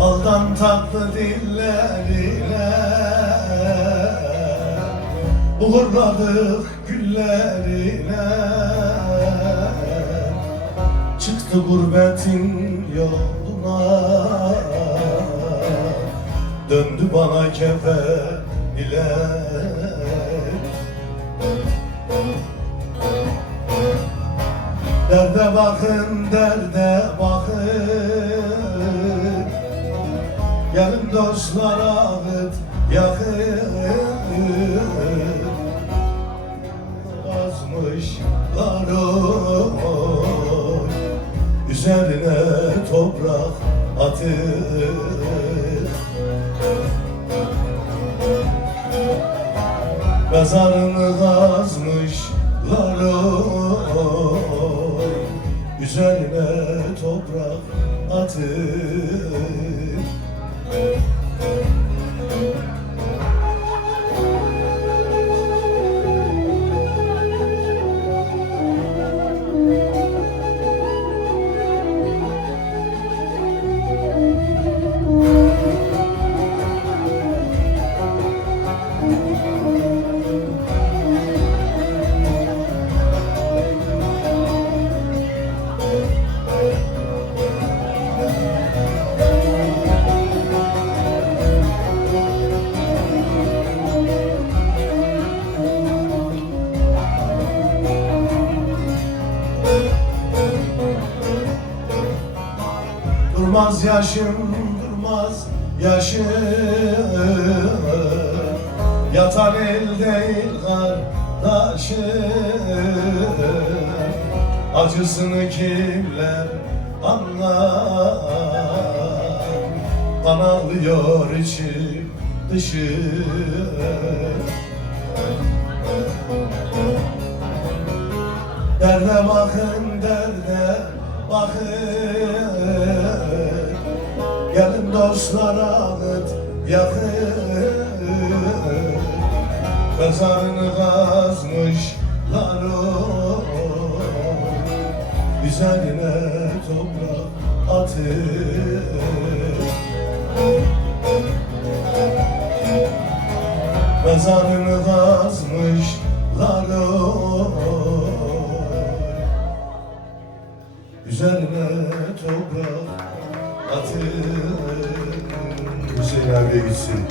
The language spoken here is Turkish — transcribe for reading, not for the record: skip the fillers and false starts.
Baldan tatlı dilleriyle uğurladık güllerine. Çıktı gurbetin yoluna, döndü bana kefen ile. Derde bakın, derde bakın, gelin dostlar ağıt yakın. Azmışlar oy, üzerine toprak atır. Mezarını kazmışlar oy, üzerine toprak atır. Durmaz yaşım, durmaz yaşım, yatan el değil kardeşim. Acısını kimler anlar, kan ağlıyor içim dışım. Derde bakın, derde bakın, gelin dostlar ağıt yakın. Mezarını kazmışlar oy, üzerine toprak atır. Mezarını kazmışlar oy, üzerine toprak atır. Hüseyin abiye gitsin.